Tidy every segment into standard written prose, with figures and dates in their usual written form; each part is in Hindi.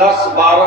10-12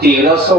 1300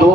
2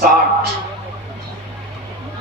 60۔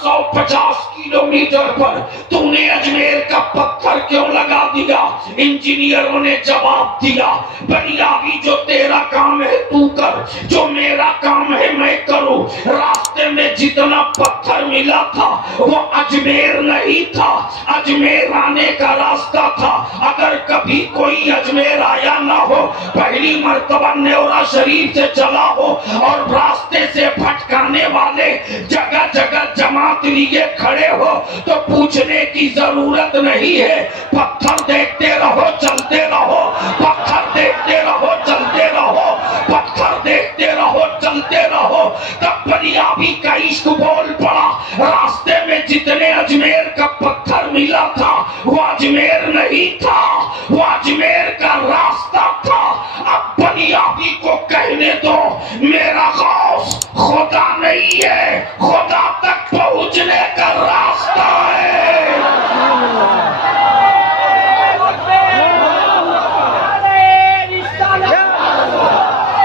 150 किलोमीटर पर तूने अजमेर का पत्थर क्यों लगा दिया? इंजीनियरों ने जवाब दिया, बनियावी जो तेरा काम है तू कर, जो मेरा काम है मैं करूं। रास्ते में जितना पत्थर मिला था वो अजमेर नहीं था, अजमेर आने का रास्ता था। अगर कभी कोई अजमेर आया ना हो, पहली मर्तबा नेवरा शरीफ से चला हो और रास्ते से भटकाने वाले जगह जगह जमात लिए खड़े हो, तो पूछने की जरूरत नहीं है। पत्थर देखते रहो चलते रहो, पत्थर देखते रहो चलते रहो, पत्थर देखते रहो चलते रहो। तब बनियाबी का इश्क बोल पड़ा, रास्ते में जितने अजमेर का पत्थर मिला था वो अजमेर नहीं था, वो अजमेर का रास्ता था। अब बनियाबी को कहने दो, मेरा गौस खुदा नहीं है, खुदा तक पहुंचने का रास्ता है।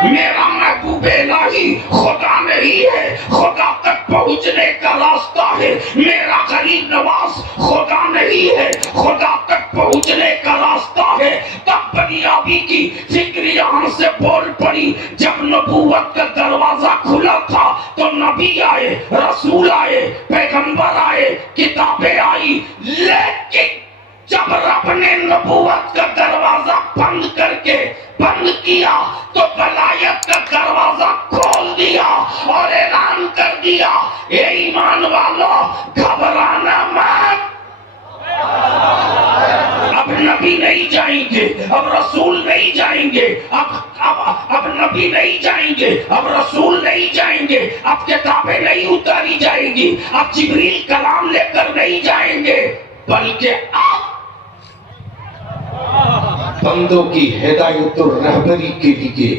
मेरा महबूब इलाही खुदा नहीं है, खुदा तक पहुंचने का रास्ता है। मेरा गरीब नवाज खुदा नहीं है, खुदा तक पहुंचने का रास्ता है। तब बनियाबी की फिक्र यहाँ से बोल पड़ी। जब नबूवत का दरवाजा खुला था तो नबी आए, रसूल आए, पैगंबर आए, किताबें आई, लेकिन जब रब ने नबूवत का दरवाजा बंद किया तो वलायत का दरवाजा खोल दिया और ऐलान कर दिया, ए ईमान वालों घबराना मत। अब नबी नहीं जाएंगे, अब रसूल नहीं जाएंगे, अब नबी नहीं जाएंगे, अब रसूल नहीं जाएंगे, अब किताबें नहीं उतारी जाएंगी, अब जिब्रील कलाम लेकर नहीं जाएंगे, बल्कि आप बंदों की हिदायत और रहबरी के लिए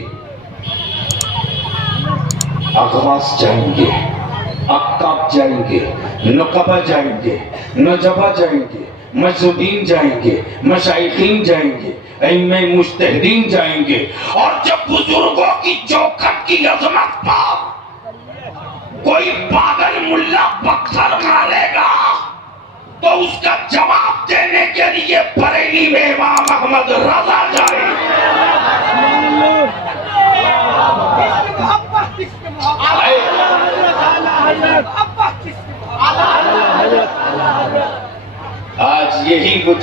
अगवास जाएंगे, अक्ताब जाएंगे, नकबा जाएंगे, नजबा जाएंगे, मजूदीन जाएंगे, मशाइखीन जाएंगे, इमाम मुज्तहिदीन जाएंगे। और जब बुजुर्गों की चौखट की अजमत पर कोई पागल मुल्ला पत्थर मारेगा तो उसका जवाब देने के लिए बरेली में इमाम अहमद रजा जाए। आज यही वो